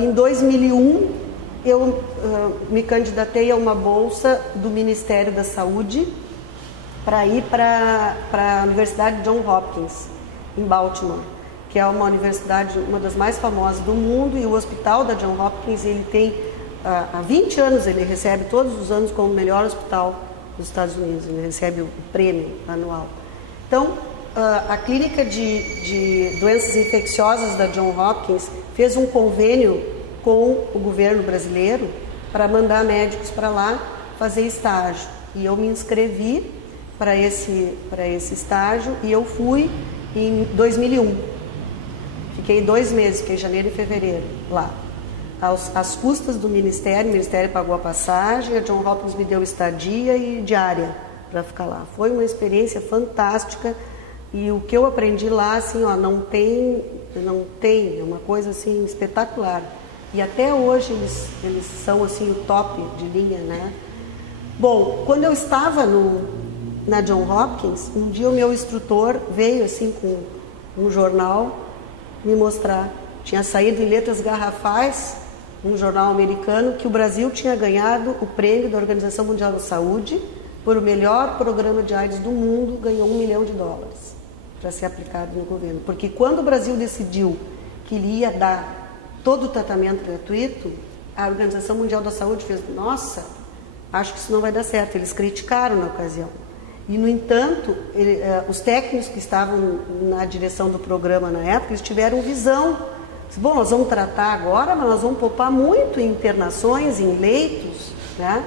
Em 2001, eu me candidatei a uma bolsa do Ministério da Saúde para ir para a Universidade Johns Hopkins, em Baltimore, que é uma universidade, uma das mais famosas do mundo, e o hospital da Johns Hopkins, ele tem, há 20 anos, ele recebe todos os anos como o melhor hospital dos Estados Unidos, ele recebe o prêmio anual. Então, a clínica de doenças infecciosas da Johns Hopkins fez um convênio com o governo brasileiro para mandar médicos para lá fazer estágio. E eu me inscrevi para esse estágio e eu fui em 2001. Fiquei 2 meses, fiquei janeiro e fevereiro lá. Às custas do Ministério, o Ministério pagou a passagem, a Johns Hopkins me deu estadia e diária para ficar lá. Foi uma experiência fantástica e o que eu aprendi lá, assim, ó, não tem, é uma coisa assim espetacular. E até hoje eles são assim o top de linha, né? Bom, quando eu estava na Johns Hopkins, um dia o meu instrutor veio assim com um jornal me mostrar. Tinha saído em letras garrafais, um jornal americano, que o Brasil tinha ganhado o prêmio da Organização Mundial da Saúde por o melhor programa de AIDS do mundo, ganhou $1 milhão para ser aplicado no governo. Porque quando o Brasil decidiu que ele ia dar todo o tratamento gratuito, a Organização Mundial da Saúde fez, nossa, acho que isso não vai dar certo. Eles criticaram na ocasião. E, no entanto, os técnicos que estavam na direção do programa na época, eles tiveram visão. Bom, nós vamos tratar agora, mas nós vamos poupar muito em internações, em leitos, né?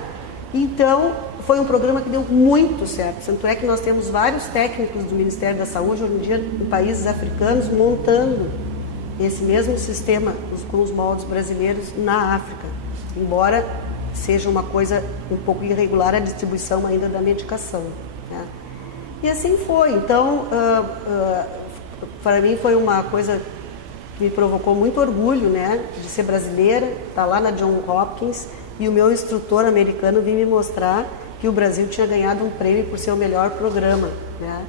Então, foi um programa que deu muito certo. Tanto é que nós temos vários técnicos do Ministério da Saúde, hoje em dia, em países africanos, montando esse mesmo sistema com os moldes brasileiros na África, embora seja uma coisa um pouco irregular a distribuição ainda da medicação, né? E assim foi. Então, para mim foi uma coisa que me provocou muito orgulho, né, de ser brasileira, estar lá na Johns Hopkins, e o meu instrutor americano vir me mostrar que o Brasil tinha ganhado um prêmio por ser o melhor programa, né?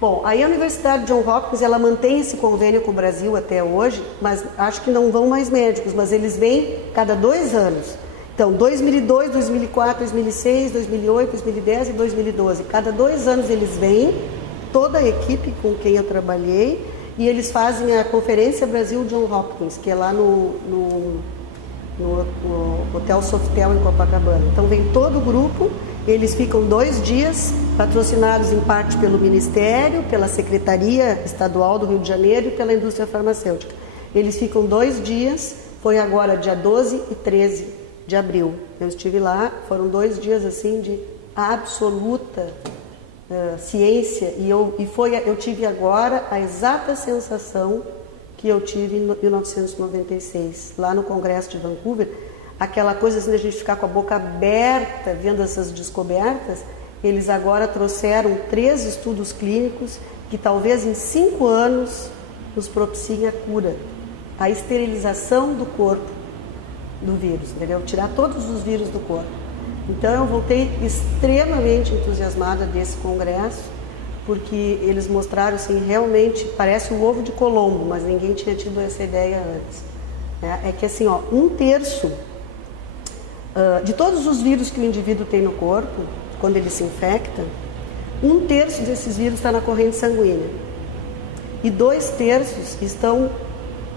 Bom, aí a Universidade Johns Hopkins, ela mantém esse convênio com o Brasil até hoje, mas acho que não vão mais médicos, mas eles vêm cada 2 anos. Então, 2002, 2004, 2006, 2008, 2010 e 2012. Cada 2 anos eles vêm, toda a equipe com quem eu trabalhei, e eles fazem a Conferência Brasil Johns Hopkins, que é lá no Hotel Sofitel em Copacabana. Então, vem todo o grupo. Eles ficam 2 dias, patrocinados em parte pelo Ministério, pela Secretaria Estadual do Rio de Janeiro e pela indústria farmacêutica. Eles ficam 2 dias, foi agora dia 12 e 13 de abril. Eu estive lá, foram 2 dias assim de absoluta ciência e eu tive agora a exata sensação que eu tive em 1996, lá no Congresso de Vancouver. Aquela coisa assim, de a gente ficar com a boca aberta vendo essas descobertas. Eles agora trouxeram 3 estudos clínicos que talvez em 5 anos nos propiciem a cura, a esterilização do corpo do vírus, entendeu? Tirar todos os vírus do corpo. Então eu voltei extremamente entusiasmada desse congresso, porque eles mostraram assim, realmente parece um ovo de Colombo, mas ninguém tinha tido essa ideia antes. É que assim, ó, 1/3 de todos os vírus que o indivíduo tem no corpo, quando ele se infecta, 1/3 desses vírus está na corrente sanguínea. E 2/3 estão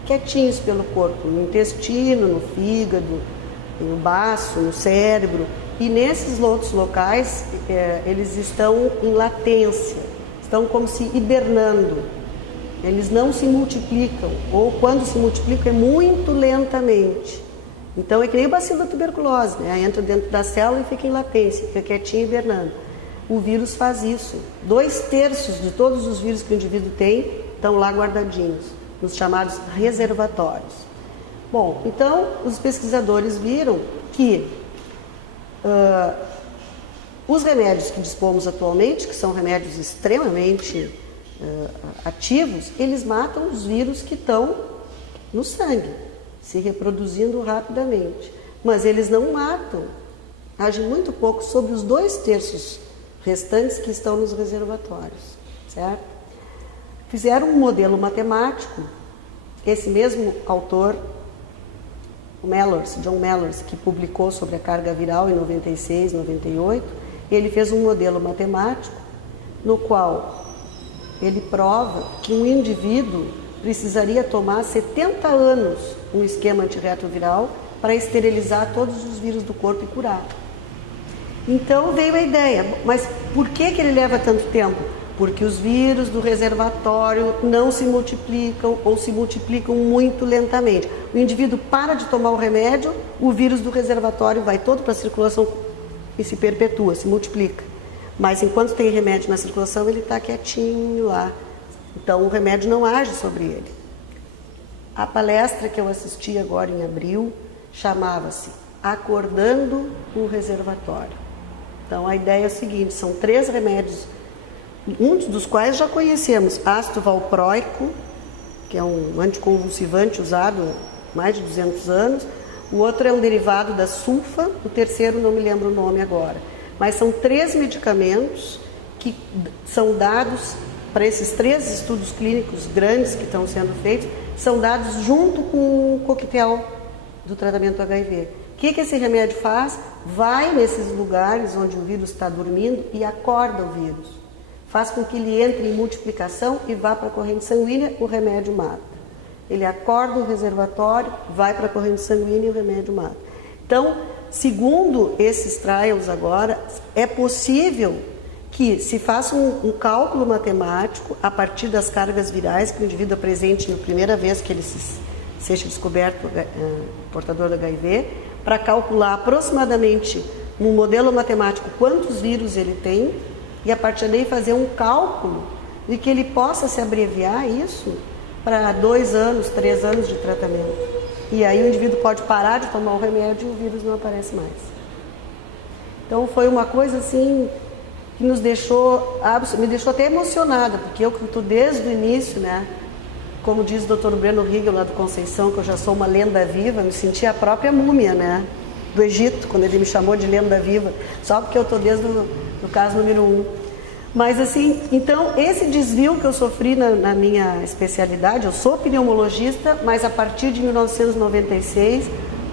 quietinhos pelo corpo, no intestino, no fígado, no baço, no cérebro. E nesses outros locais, eles estão em latência, estão como se hibernando. Eles não se multiplicam, ou quando se multiplicam é muito lentamente. Então é que nem o bacilo da tuberculose, né? Entra dentro da célula e fica em latência, fica quietinho hibernando. O vírus faz isso. 2/3 de todos os vírus que o indivíduo tem estão lá guardadinhos, nos chamados reservatórios. Bom, então os pesquisadores viram que os remédios que dispomos atualmente, que são remédios extremamente ativos, eles matam os vírus que estão no sangue, se reproduzindo rapidamente. Mas eles não matam, agem muito pouco sobre os 2/3 restantes que estão nos reservatórios, certo? Fizeram um modelo matemático, esse mesmo autor John Mellors, que publicou sobre a carga viral em 96, 98, ele fez um modelo matemático no qual ele prova que um indivíduo precisaria tomar 70 anos um esquema antirretroviral para esterilizar todos os vírus do corpo e curar. Então veio a ideia, mas por que ele leva tanto tempo? Porque os vírus do reservatório não se multiplicam ou se multiplicam muito lentamente. O indivíduo para de tomar o remédio, o vírus do reservatório vai todo para a circulação e se perpetua, se multiplica. Mas enquanto tem remédio na circulação, ele está quietinho lá. Então o remédio não age sobre ele. A palestra que eu assisti agora em abril chamava-se Acordando o Reservatório. Então a ideia é a seguinte, são 3 remédios, um dos quais já conhecemos, ácido valproico, que é um anticonvulsivante usado há mais de 200 anos, o outro é um derivado da sulfa, o terceiro não me lembro o nome agora. Mas são 3 medicamentos que são dados para esses 3 estudos clínicos grandes que estão sendo feitos, são dados junto com o coquetel do tratamento do HIV. O que esse remédio faz? Vai nesses lugares onde o vírus está dormindo e acorda o vírus. Faz com que ele entre em multiplicação e vá para a corrente sanguínea, o remédio mata. Ele acorda o reservatório, vai para a corrente sanguínea e o remédio mata. Então, segundo esses trials agora, é possível que se faça um cálculo matemático a partir das cargas virais que o indivíduo apresente na primeira vez que ele seja descoberto portador do HIV, para calcular aproximadamente um modelo matemático quantos vírus ele tem e a partir daí fazer um cálculo de que ele possa se abreviar isso para 2 anos, 3 anos de tratamento. E aí o indivíduo pode parar de tomar o remédio e o vírus não aparece mais. Então foi uma coisa assim que me deixou até emocionada, porque eu que estou desde o início, né? Como diz o Dr. Breno Riegel lá do Conceição, que eu já sou uma lenda viva, me senti a própria múmia, né? Do Egito, quando ele me chamou de lenda viva, só porque eu estou desde o caso número 1. Mas assim, então esse desvio que eu sofri na minha especialidade, eu sou pneumologista, mas a partir de 1996,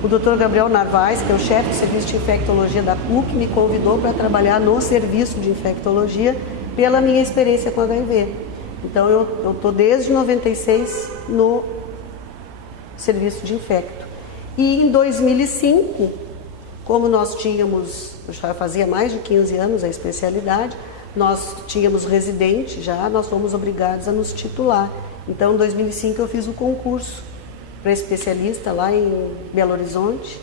o Dr. Gabriel Narvaez, que é o chefe do serviço de infectologia da PUC, me convidou para trabalhar no serviço de infectologia pela minha experiência com HIV. Então eu estou desde 96 no serviço de infecto. E em 2005, como nós tínhamos, eu já fazia mais de 15 anos a especialidade, nós tínhamos residente já, nós fomos obrigados a nos titular. Então em 2005 eu fiz o concurso para especialista lá em Belo Horizonte,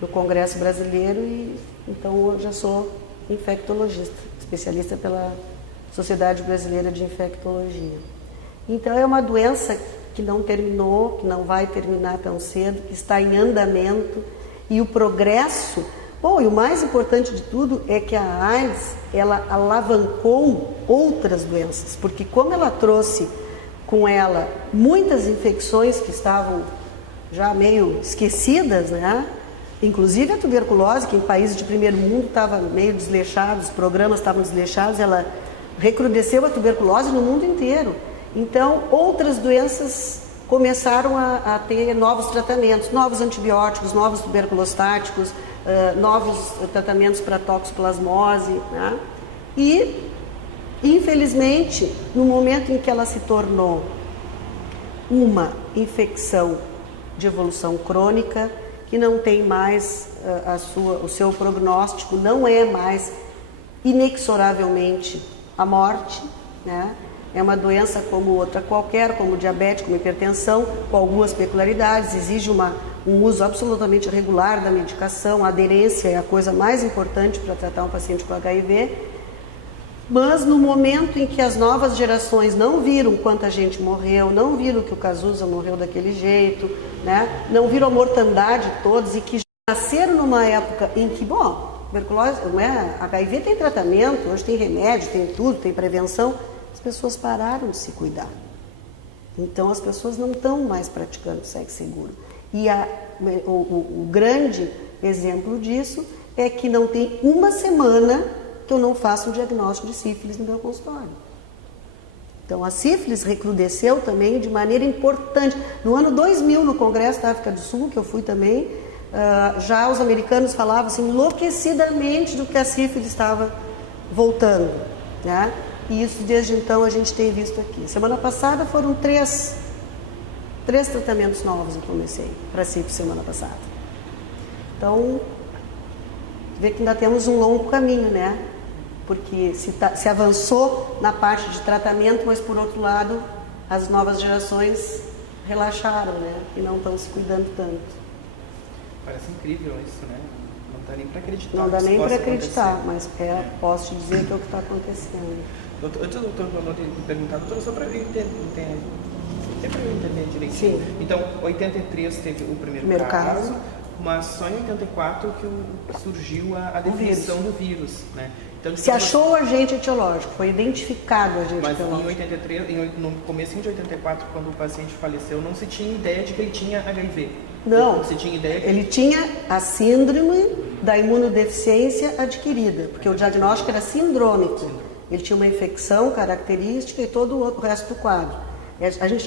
no Congresso Brasileiro, e então eu já sou infectologista, especialista pela Sociedade Brasileira de Infectologia. Então é uma doença que não terminou, que não vai terminar tão cedo, que está em andamento, e o progresso, e o mais importante de tudo é que a AIDS, ela alavancou outras doenças, porque como ela trouxe com ela muitas infecções que estavam já meio esquecidas, né? Inclusive a tuberculose, que em países de primeiro mundo estava meio desleixado, os programas estavam desleixados, ela recrudesceu a tuberculose no mundo inteiro. Então, outras doenças começaram a ter novos tratamentos, novos antibióticos, novos tuberculostáticos, novos tratamentos para toxoplasmose, né? E, infelizmente, no momento em que ela se tornou uma infecção de evolução crônica, que não tem mais o seu prognóstico, não é mais inexoravelmente a morte, né? É uma doença como outra qualquer, como diabetes, como hipertensão, com algumas peculiaridades, exige um uso absolutamente regular da medicação, a aderência é a coisa mais importante para tratar um paciente com HIV, mas no momento em que as novas gerações não viram quanta gente morreu, não viram que o Cazuza morreu daquele jeito, né? Não viram a mortandade de todos e que nasceram numa época em que, tuberculose, não é? HIV tem tratamento, hoje tem remédio, tem tudo, tem prevenção. As pessoas pararam de se cuidar. Então as pessoas não estão mais praticando sexo seguro. E o grande exemplo disso é que não tem uma semana que eu não faço um diagnóstico de sífilis no meu consultório. Então, a sífilis recrudesceu também de maneira importante. No ano 2000, no Congresso da África do Sul, que eu fui também, já os americanos falavam assim, enlouquecidamente do que a sífilis estava voltando, né? E isso, desde então, a gente tem visto aqui. Semana passada foram três tratamentos novos eu comecei para sífilis semana passada. Então, vê que ainda temos um longo caminho, né? Porque se avançou na parte de tratamento, mas por outro lado, as novas gerações relaxaram, né? E não estão se cuidando tanto. Parece incrível isso, né? Não dá nem para acreditar. Não dá nem para acreditar, acontecer. mas posso te dizer que é o que está acontecendo. Antes do doutor falou de perguntar, doutora, só para eu entender direitinho. Sim. Então, 83 teve o primeiro caso, mas só em 84 que surgiu a definição do vírus, né? Então, se achou o agente etiológico, foi identificado o agente etiológico. Mas em 83, no começo de 84, quando o paciente faleceu, não se tinha ideia de que ele tinha HIV. Não, se tinha ideia que ele tinha a síndrome da imunodeficiência adquirida, porque o diagnóstico era sindrômico. Ele tinha uma infecção característica e todo o resto do quadro.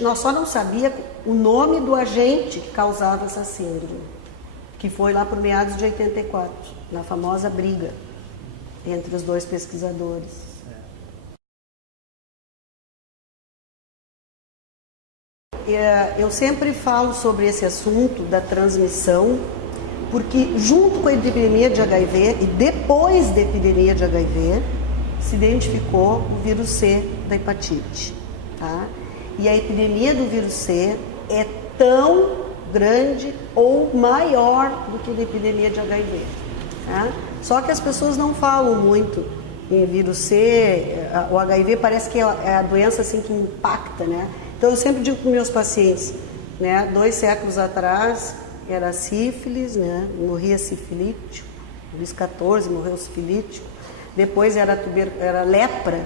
Nós só não sabia o nome do agente que causava essa síndrome, que foi lá por meados de 84, na famosa briga entre os dois pesquisadores. Eu sempre falo sobre esse assunto da transmissão, porque junto com a epidemia de HIV e depois da epidemia de HIV, se identificou o vírus C da hepatite, tá? E a epidemia do vírus C é tão grande ou maior do que a epidemia de HIV, tá? Só que as pessoas não falam muito em vírus C, o HIV parece que é a doença assim que impacta, né? Então eu sempre digo para meus pacientes, né, 2 séculos atrás era sífilis, né, morria sifilítico, Luís XIV morreu sifilítico, depois era lepra,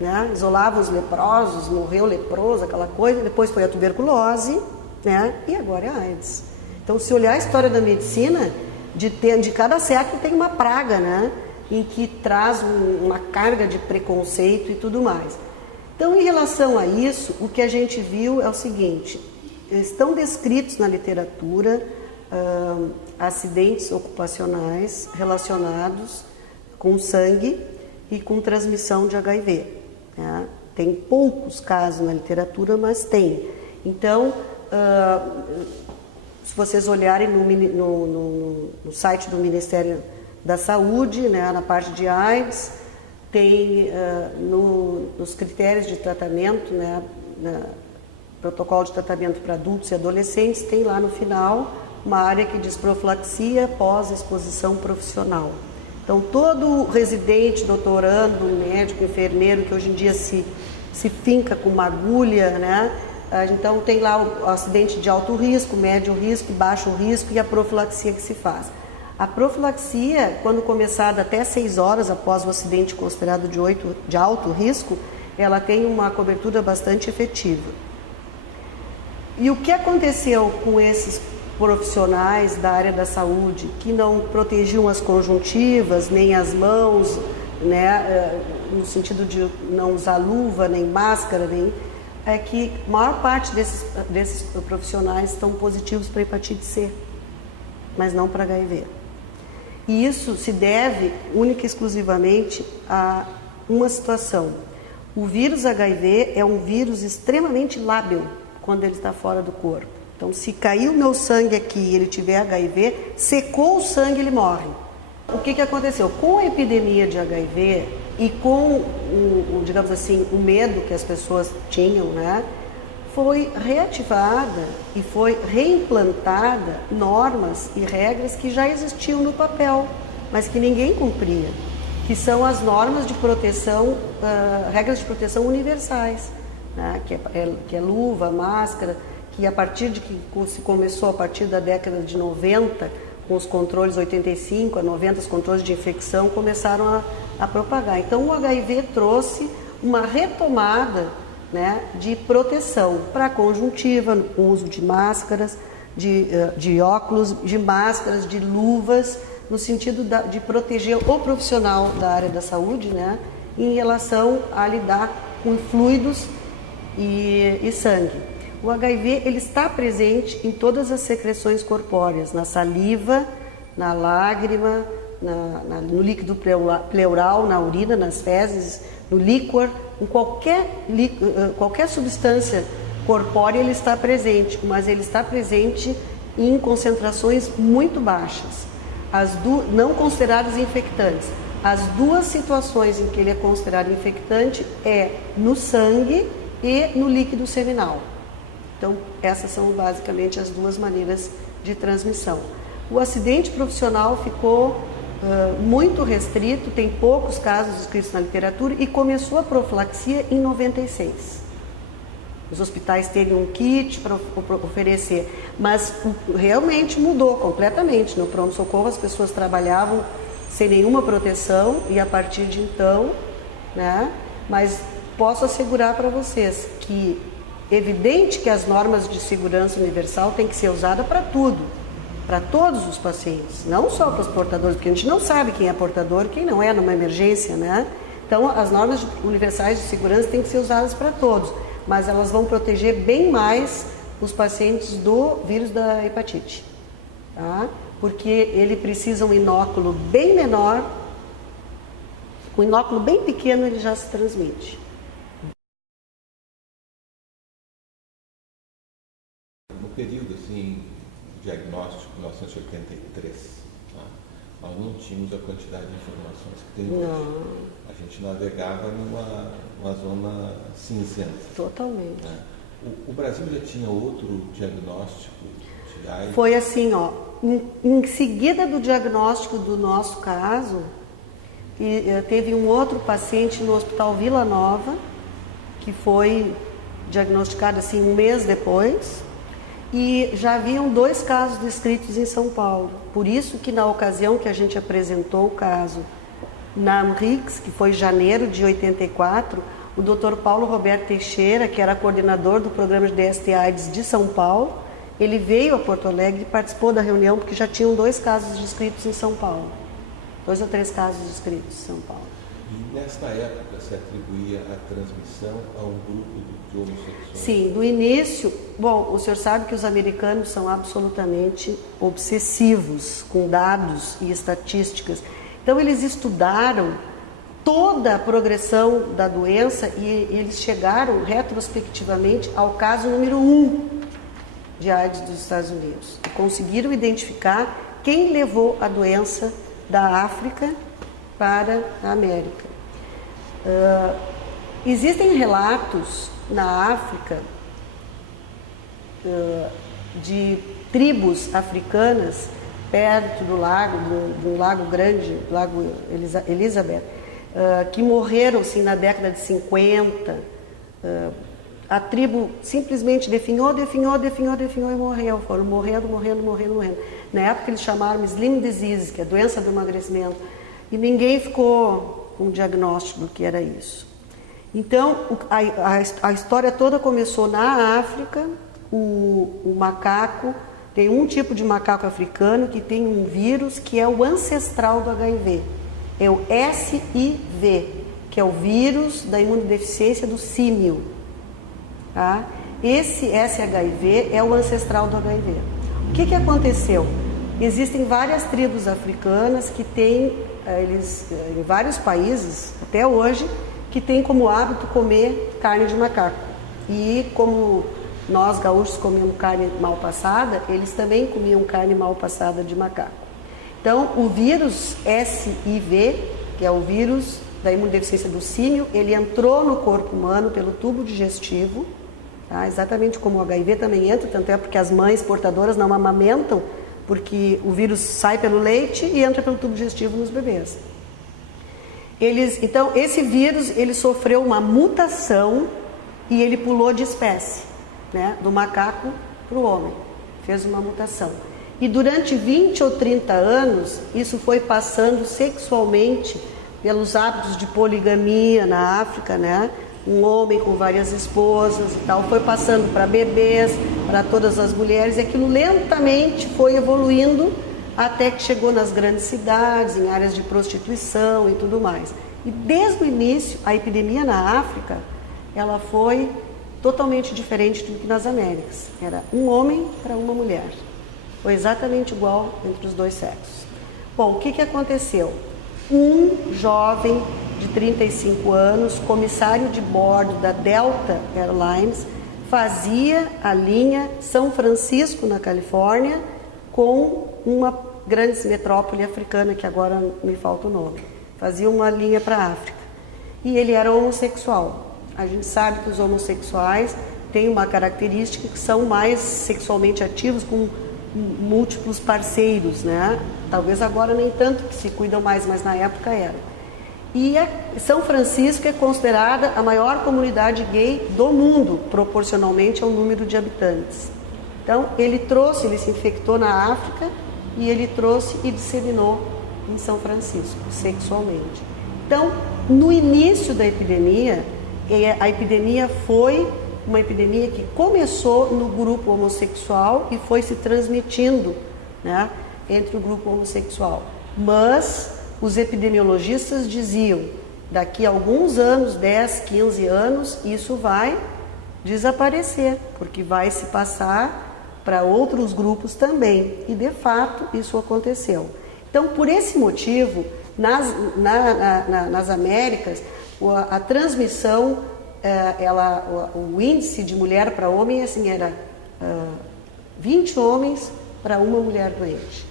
né, isolava os leprosos, morreu leproso, aquela coisa, depois foi a tuberculose, né, e agora é a AIDS. Então, se olhar a história da medicina, de cada século tem uma praga, né, em que traz uma carga de preconceito e tudo mais. Então, em relação a isso, o que a gente viu é o seguinte, estão descritos na literatura acidentes ocupacionais relacionados com sangue e com transmissão de HIV. Né? Tem poucos casos na literatura, mas tem. Então, se vocês olharem no site do Ministério da Saúde, né, na parte de AIDS, tem nos critérios de tratamento, né, protocolo de tratamento para adultos e adolescentes, tem lá no final uma área que diz profilaxia pós-exposição profissional. Então, todo residente, doutorando, médico, enfermeiro, que hoje em dia se finca com uma agulha, né? Então, tem lá o acidente de alto risco, médio risco, baixo risco e a profilaxia que se faz. A profilaxia, quando começada até 6 horas após o acidente considerado de alto risco, ela tem uma cobertura bastante efetiva. E o que aconteceu com esses profissionais da área da saúde que não protegiam as conjuntivas, nem as mãos, né, no sentido de não usar luva, nem máscara, é que a maior parte desses profissionais estão positivos para hepatite C, mas não para HIV. E isso se deve única e exclusivamente a uma situação. O vírus HIV é um vírus extremamente lábil quando ele está fora do corpo. Então, se cair o meu sangue aqui e ele tiver HIV, secou o sangue, ele morre. O que aconteceu? Com a epidemia de HIV e com, digamos assim, o medo que as pessoas tinham, né, foi reativada e foi reimplantada normas e regras que já existiam no papel, mas que ninguém cumpria, que são as normas de proteção, regras de proteção universais, né, que é luva, máscara, que a partir de que se começou a partir da década de 90, com os controles 85 a 90, os controles de infecção começaram a propagar. Então o HIV trouxe uma retomada, né, de proteção para a conjuntiva, com o uso de máscaras, de óculos, de máscaras, de luvas, no sentido de proteger o profissional da área da saúde, né, em relação a lidar com fluidos e sangue. O HIV ele está presente em todas as secreções corpóreas, na saliva, na lágrima, no líquido pleural, na urina, nas fezes, no líquor, em qualquer substância corpórea ele está presente, mas ele está presente em concentrações muito baixas, não consideradas infectantes. As duas situações em que ele é considerado infectante é no sangue e no líquido seminal. Então, essas são basicamente as duas maneiras de transmissão. O acidente profissional ficou muito restrito, tem poucos casos descritos na literatura e começou a profilaxia em 96. Os hospitais teriam um kit para oferecer, mas realmente mudou completamente. No pronto-socorro as pessoas trabalhavam sem nenhuma proteção e a partir de então, né? Mas posso assegurar para vocês que evidente que as normas de segurança universal têm que ser usadas para tudo, para todos os pacientes, não só para os portadores, porque a gente não sabe quem é portador e quem não é numa emergência, né? Então as normas universais de segurança têm que ser usadas para todos, mas elas vão proteger bem mais os pacientes do vírus da hepatite, tá? Porque ele precisa um inóculo bem menor, com um inóculo bem pequeno ele já se transmite. No período assim, diagnóstico 1983, tá? Nós não tínhamos a quantidade de informações que tem hoje. A gente navegava numa zona cinzenta. Totalmente. Né? O Brasil já tinha outro diagnóstico de AIDS? Foi assim, ó, em seguida do diagnóstico do nosso caso, teve um outro paciente no Hospital Vila Nova, que foi diagnosticado assim um mês depois, e já haviam 2 casos descritos em São Paulo. Por isso que na ocasião que a gente apresentou o caso na AMRIX, que foi em janeiro de 84, o Dr. Paulo Roberto Teixeira, que era coordenador do programa de DST/AIDS de São Paulo, ele veio a Porto Alegre e participou da reunião porque já tinham 2 casos descritos em São Paulo. 2 ou 3 casos descritos em São Paulo. E nesta época se atribuía a transmissão a um grupo de homossexuais? Sim, do início, bom, o senhor sabe que os americanos são absolutamente obsessivos com dados e estatísticas. Então eles estudaram toda a progressão da doença e eles chegaram retrospectivamente ao caso número 1 de AIDS dos Estados Unidos. E conseguiram identificar quem levou a doença da África para a América. Existem relatos na África de tribos africanas perto do lago, do lago grande, lago Elizabeth, que morreram assim, na década de 50. A tribo simplesmente definhou e morreu. Foram morrendo. Na época eles chamaram Slim Disease, que é a doença do emagrecimento. E ninguém ficou com um diagnóstico do que era isso. Então, a história toda começou na África. O macaco, tem um tipo de macaco africano que tem um vírus que é o ancestral do HIV. É o SIV, que é o vírus da imunodeficiência do símio. Tá? Esse SHIV é o ancestral do HIV. O que aconteceu? Existem várias tribos africanas que têm, em vários países, até hoje, que têm como hábito comer carne de macaco. E como nós gaúchos comemos carne mal passada, eles também comiam carne mal passada de macaco. Então, o vírus SIV, que é o vírus da imunodeficiência do símio, ele entrou no corpo humano pelo tubo digestivo, tá? Exatamente como o HIV também entra, tanto é porque as mães portadoras não amamentam, porque o vírus sai pelo leite e entra pelo tubo digestivo nos bebês. Então, esse vírus, ele sofreu uma mutação e ele pulou de espécie, né? Do macaco para o homem, fez uma mutação. E durante 20 ou 30 anos, isso foi passando sexualmente pelos hábitos de poligamia na África, né? Um homem com várias esposas e tal, foi passando para bebês, para todas as mulheres, e aquilo lentamente foi evoluindo até que chegou nas grandes cidades, em áreas de prostituição e tudo mais. E desde o início, a epidemia na África, ela foi totalmente diferente do que nas Américas. Era um homem para uma mulher. Foi exatamente igual entre os dois sexos. Bom, o que aconteceu? Um jovem de 35 anos, comissário de bordo da Delta Airlines, fazia a linha São Francisco, na Califórnia, com uma grande metrópole africana, que agora me falta o nome. Fazia uma linha para a África. E ele era homossexual. A gente sabe que os homossexuais têm uma característica que são mais sexualmente ativos, com múltiplos parceiros, né? Talvez agora nem tanto, que se cuidam mais, mas na época era. E São Francisco é considerada a maior comunidade gay do mundo, proporcionalmente ao número de habitantes. Então, ele se infectou na África e ele trouxe e disseminou em São Francisco, sexualmente. Então, no início da epidemia, a epidemia foi uma epidemia que começou no grupo homossexual e foi se transmitindo, né, entre o grupo homossexual. Mas os epidemiologistas diziam, daqui a alguns anos, 10, 15 anos, isso vai desaparecer, porque vai se passar para outros grupos também. E, de fato, isso aconteceu. Então, por esse motivo, nas Américas, a transmissão, o índice de mulher para homem assim, era 20 homens para uma mulher doente.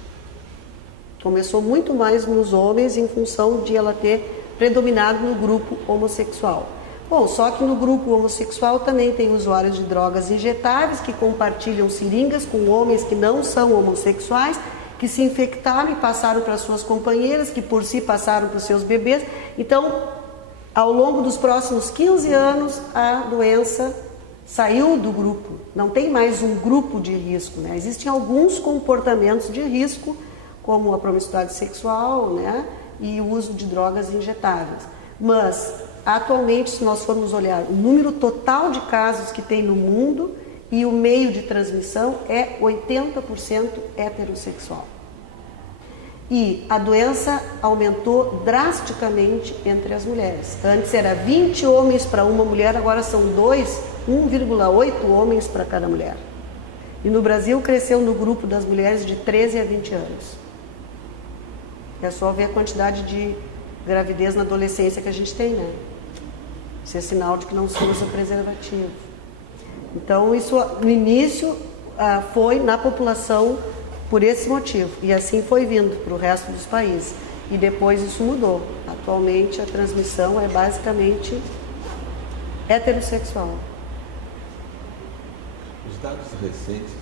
Começou muito mais nos homens em função de ela ter predominado no grupo homossexual. Bom, só que no grupo homossexual também tem usuários de drogas injetáveis que compartilham seringas com homens que não são homossexuais, que se infectaram e passaram para suas companheiras, que por si passaram para os seus bebês. Então, ao longo dos próximos 15 anos, a doença saiu do grupo. Não tem mais um grupo de risco, né? Existem alguns comportamentos de risco, como a promiscuidade sexual, né, e o uso de drogas injetáveis. Mas, atualmente, se nós formos olhar o número total de casos que tem no mundo e o meio de transmissão é 80% heterossexual. E a doença aumentou drasticamente entre as mulheres. Antes era 20 homens para uma mulher, agora são 1,8 homens para cada mulher. E no Brasil cresceu no grupo das mulheres de 13 a 20 anos. É só ver a quantidade de gravidez na adolescência que a gente tem, né? Isso é sinal de que não se usa preservativo. Então, isso no início foi na população por esse motivo. E assim foi vindo para o resto dos países. E depois isso mudou. Atualmente a transmissão é basicamente heterossexual. Os dados recentes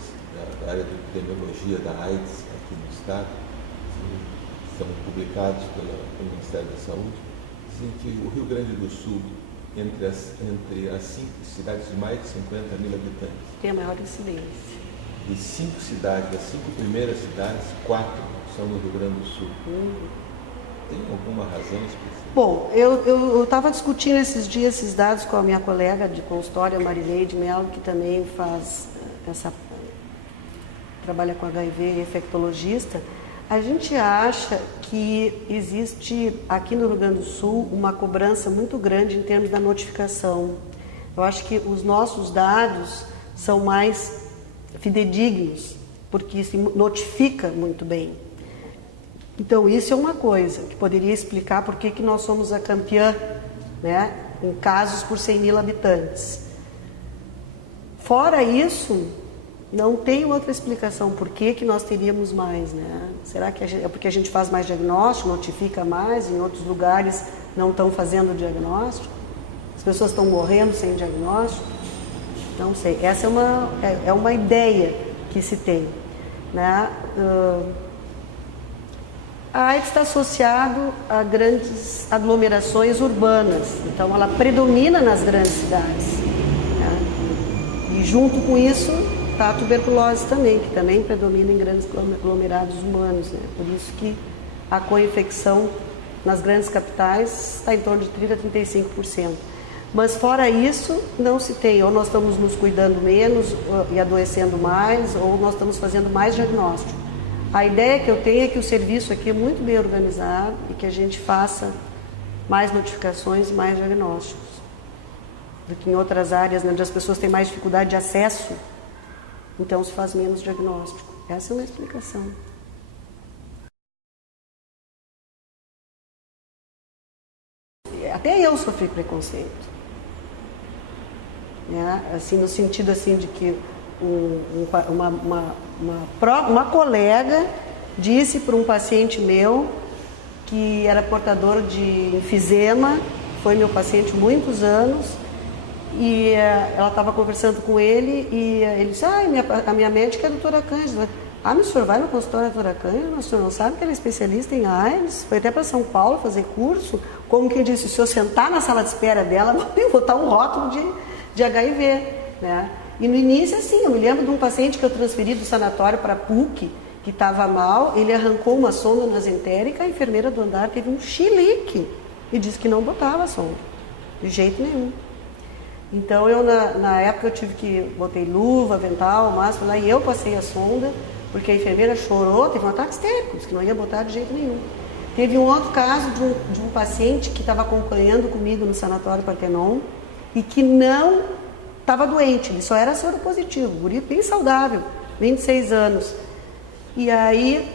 da área de epidemiologia da AIDS aqui no estado, que são publicados pelo Ministério da Saúde, dizem que o Rio Grande do Sul, entre as 5 cidades de mais de 50 mil habitantes, tem a maior incidência. De 5 cidades, das 5 primeiras cidades, 4 são no Rio Grande do Sul. Tem alguma razão específica? Bom, eu estava discutindo esses dias esses dados com a minha colega de consultório, a Marileide Melo, que também trabalha com HIV e infectologista. A gente acha que existe aqui no Rio Grande do Sul uma cobrança muito grande em termos da notificação. Eu acho que os nossos dados são mais fidedignos, porque se notifica muito bem. Então, isso é uma coisa que poderia explicar por que nós somos a campeã, né, em casos por 100 mil habitantes. Fora isso, não tem outra explicação por que nós teríamos mais, né? Será que é porque a gente faz mais diagnóstico, notifica mais, em outros lugares não estão fazendo diagnóstico? As pessoas estão morrendo sem diagnóstico? Não sei. Essa é uma ideia que se tem, né? A AIDS está associado a grandes aglomerações urbanas, então ela predomina nas grandes cidades, né? E junto com isso está a tuberculose também, que também predomina em grandes aglomerados humanos, né? Por isso que a co-infecção nas grandes capitais está em torno de 30% a 35%. Mas fora isso, não se tem, ou nós estamos nos cuidando menos e adoecendo mais, ou nós estamos fazendo mais diagnóstico. A ideia que eu tenho é que o serviço aqui é muito bem organizado e que a gente faça mais notificações e mais diagnósticos. do que em outras áreas, né, onde as pessoas têm mais dificuldade de acesso, então se faz menos diagnóstico. Essa é uma explicação. Até eu sofri preconceito, né? Assim, no sentido assim de que uma colega disse para um paciente meu que era portador de enfisema, foi meu paciente muitos anos, e ela estava conversando com ele e ele disse, a minha médica é a doutora Cândida. Mas o senhor vai no consultório da doutora Cândida, mas o senhor não sabe que ela é especialista em AIDS, foi até para São Paulo fazer curso, como quem disse, se eu sentar na sala de espera dela, vou botar um rótulo de HIV, né? E no início, assim, eu me lembro de um paciente que eu transferi do sanatório para a PUC, que estava mal, ele arrancou uma sonda nasentérica, a enfermeira do andar teve um chilique e disse que não botava a sonda, de jeito nenhum. Então, eu na época eu botei luva, avental, máscara lá, e eu passei a sonda, porque a enfermeira chorou, teve um ataque histérico, disse que não ia botar de jeito nenhum. Teve um outro caso de um paciente que estava acompanhando comigo no sanatório Partenon e que não estava doente, ele só era soropositivo, guri bem saudável, 26 anos. E aí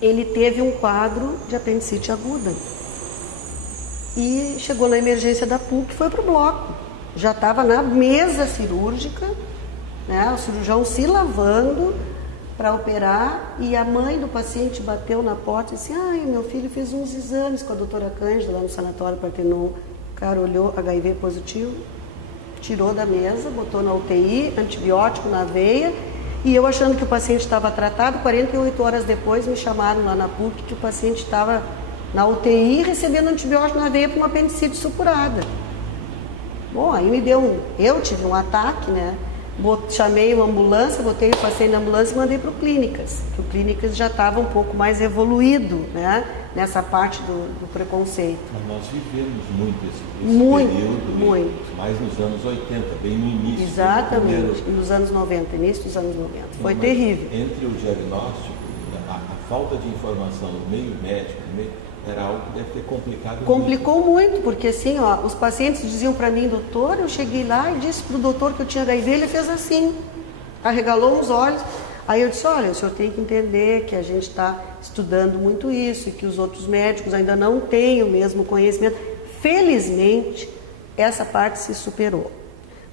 ele teve um quadro de apendicite aguda e chegou na emergência da PUC e foi para o bloco. Já estava na mesa cirúrgica, né, o cirurgião se lavando para operar, e a mãe do paciente bateu na porta e disse, meu filho fez uns exames com a doutora Cândida lá no sanatório Partenon. O cara olhou, HIV positivo, tirou da mesa, botou na UTI, antibiótico na veia, e eu achando que o paciente estava tratado, 48 horas depois me chamaram lá na PUC que o paciente estava na UTI recebendo antibiótico na veia para uma apendicite supurada. Bom, aí eu tive um ataque, né? Chamei uma ambulância, botei o paciente na ambulância e mandei para o Clínicas, que o Clínicas já estava um pouco mais evoluído, né? Nessa parte do preconceito. Mas nós vivemos muito esse período, muito. Mais nos anos 80, bem no início. Exatamente, nos anos 90, início dos anos 90. Foi terrível. Entre o diagnóstico, a falta de informação no meio médico, era algo que deve ter complicado Complicou muito, porque assim, os pacientes diziam para mim, doutor, eu cheguei lá e disse para o doutor que eu tinha HIV, ele fez assim, arregalou os olhos. Aí eu disse, olha, o senhor tem que entender que a gente está estudando muito isso e que os outros médicos ainda não têm o mesmo conhecimento. Felizmente, essa parte se superou,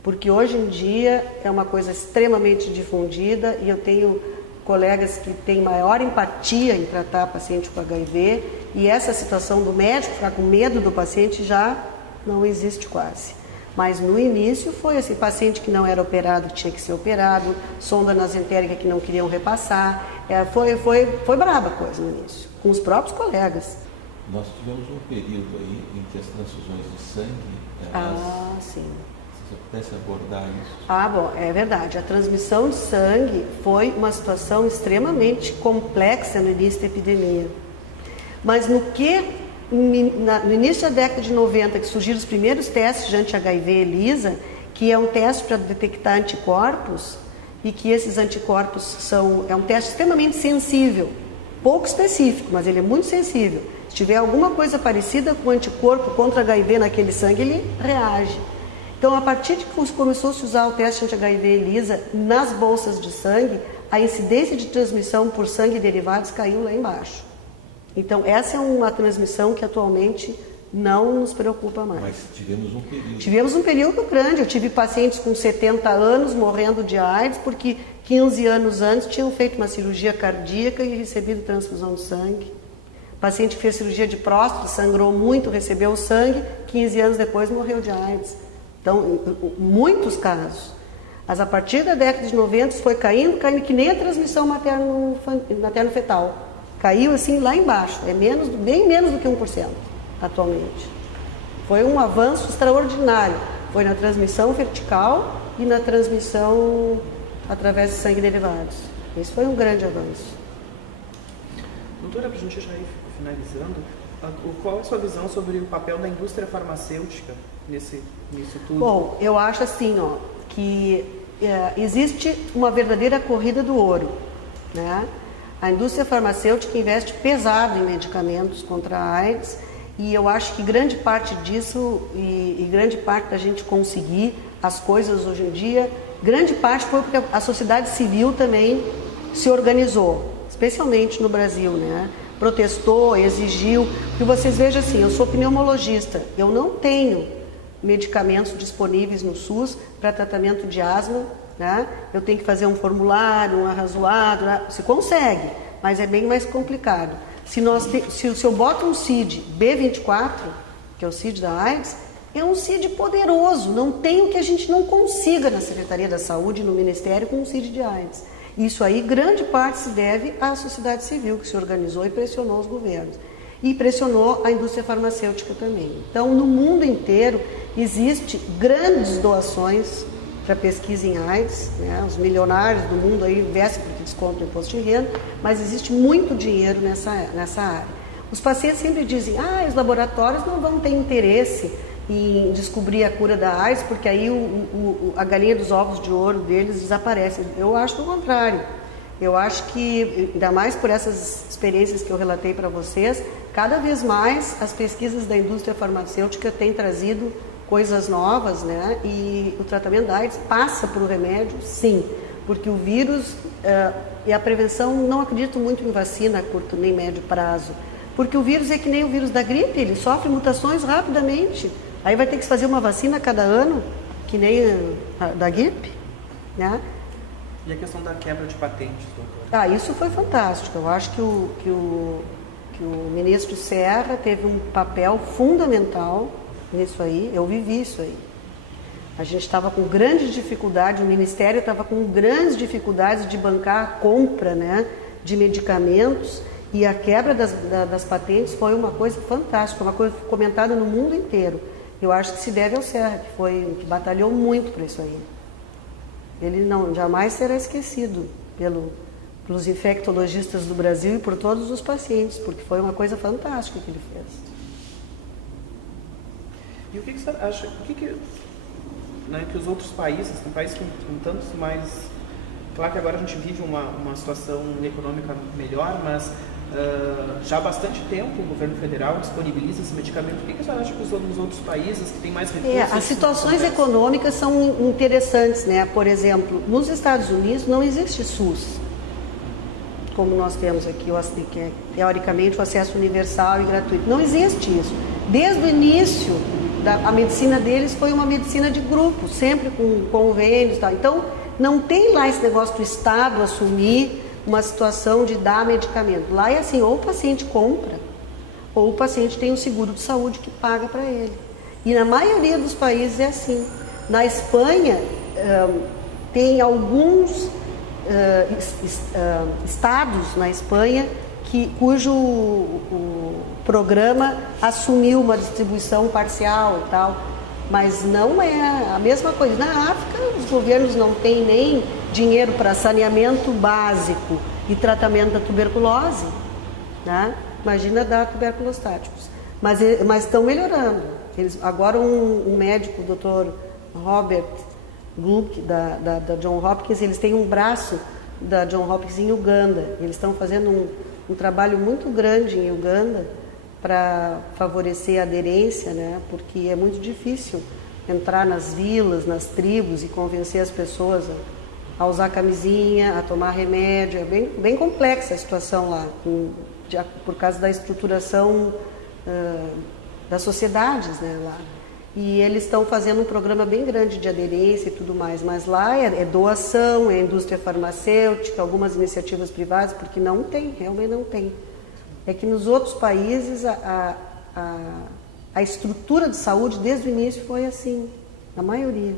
porque hoje em dia é uma coisa extremamente difundida e eu tenho colegas que têm maior empatia em tratar paciente com HIV, e essa situação do médico ficar com medo do paciente já não existe quase. Mas no início foi esse paciente que não era operado, que tinha que ser operado, sonda nasentérica que não queriam repassar, foi braba a coisa no início, com os próprios colegas. Nós tivemos um período aí em que as transfusões de sangue, sim. Se você pudesse abordar isso. Bom, é verdade. A transmissão de sangue foi uma situação extremamente complexa no início da epidemia. Mas no início da década de 90, que surgiram os primeiros testes de anti-HIV ELISA, que é um teste para detectar anticorpos, e que esses anticorpos é um teste extremamente sensível, pouco específico, mas ele é muito sensível. Se tiver alguma coisa parecida com anticorpo contra HIV naquele sangue, ele reage. Então, a partir de que começou a se usar o teste anti-HIV ELISA nas bolsas de sangue, a incidência de transmissão por sangue e derivados caiu lá embaixo. Então, essa é uma transmissão que atualmente não nos preocupa mais. Mas tivemos um período. Tivemos um período grande. Eu tive pacientes com 70 anos morrendo de AIDS porque 15 anos antes tinham feito uma cirurgia cardíaca e recebido transfusão de sangue. Paciente que fez cirurgia de próstata, sangrou muito, recebeu o sangue, 15 anos depois morreu de AIDS. Então, muitos casos. Mas a partir da década de 90 foi caindo, que nem a transmissão materno-fetal. Caiu assim lá embaixo, bem menos do que 1% atualmente. Foi um avanço extraordinário. Foi na transmissão vertical e na transmissão através de sangue e derivados. Esse foi um grande avanço. Doutora, para a gente já ir finalizando, qual é a sua visão sobre o papel da indústria farmacêutica nisso tudo? Bom, eu acho assim, que existe uma verdadeira corrida do ouro, né? A indústria farmacêutica investe pesado em medicamentos contra a AIDS E eu acho que grande parte disso e grande parte da gente conseguir as coisas hoje em dia, grande parte foi porque a sociedade civil também se organizou, especialmente no Brasil, né? Protestou, exigiu. Porque vocês vejam assim, eu sou pneumologista, eu não tenho medicamentos disponíveis no SUS para tratamento de asma, né? Eu tenho que fazer um formulário, um arrazoado, né? Se consegue, mas é bem mais complicado. Se eu boto um CID B24, que é o CID da AIDS, é um CID poderoso, não tem o que a gente não consiga na Secretaria da Saúde, no Ministério, com um CID de AIDS. Isso aí, grande parte se deve à sociedade civil, que se organizou e pressionou os governos. E pressionou a indústria farmacêutica também. Então, no mundo inteiro, existe grandes doações para pesquisa em AIDS, né? Os milionários do mundo aí investem porque descontam o imposto de renda, mas existe muito dinheiro nessa área. Os pacientes sempre dizem, os laboratórios não vão ter interesse em descobrir a cura da AIDS, porque aí a galinha dos ovos de ouro deles desaparece. Eu acho o contrário. Eu acho que, ainda mais por essas experiências que eu relatei para vocês, cada vez mais as pesquisas da indústria farmacêutica têm trazido coisas novas, né? E o tratamento da AIDS passa por um remédio, sim, porque o vírus e a prevenção, não acredito muito em vacina a curto nem médio prazo, porque o vírus é que nem o vírus da gripe, ele sofre mutações rapidamente, aí vai ter que fazer uma vacina a cada ano, que nem da gripe, né? E a questão da quebra de patentes, doutor? Isso foi fantástico, eu acho que o ministro Serra teve um papel fundamental nisso aí, eu vivi isso aí. A gente estava com grande dificuldade, o Ministério estava com grandes dificuldades de bancar a compra, né, de medicamentos, e a quebra das patentes foi uma coisa fantástica, uma coisa comentada no mundo inteiro. Eu acho que se deve ao Serra, que batalhou muito para isso aí. Ele jamais será esquecido pelos infectologistas do Brasil e por todos os pacientes, porque foi uma coisa fantástica que ele fez. E o que você acha, que os outros países, tem países com tantos mais... Claro que agora a gente vive uma situação econômica melhor, mas já há bastante tempo o governo federal disponibiliza esse medicamento. O que você acha que nos outros países que têm mais recursos... As situações econômicas são interessantes, né? Por exemplo, nos Estados Unidos não existe SUS, como nós temos aqui, que é teoricamente o acesso universal e gratuito. Não existe isso. Desde o início, a medicina deles foi uma medicina de grupo, sempre com convênios e tal. Então, não tem lá esse negócio do Estado assumir uma situação de dar medicamento. Lá é assim, ou o paciente compra, ou o paciente tem um seguro de saúde que paga para ele. E na maioria dos países é assim. Na Espanha, tem alguns estados na Espanha cujo o programa assumiu uma distribuição parcial e tal, mas não é a mesma coisa. Na África, os governos não têm nem dinheiro para saneamento básico e tratamento da tuberculose, né? Imagina dar tuberculostáticos. Mas estão melhorando. Agora um médico, o Dr. Robert Gluck, da John Hopkins, eles têm um braço da John Hopkins em Uganda. Eles estão fazendo um trabalho muito grande em Uganda para favorecer a aderência, né? Porque é muito difícil entrar nas vilas, nas tribos e convencer as pessoas a usar camisinha, a tomar remédio. É bem complexa a situação lá, por causa da estruturação das sociedades, né, lá. E eles estão fazendo um programa bem grande de aderência e tudo mais, mas lá é doação, é indústria farmacêutica, algumas iniciativas privadas, porque não tem, realmente não tem. É que nos outros países a estrutura de saúde desde o início foi assim, a maioria.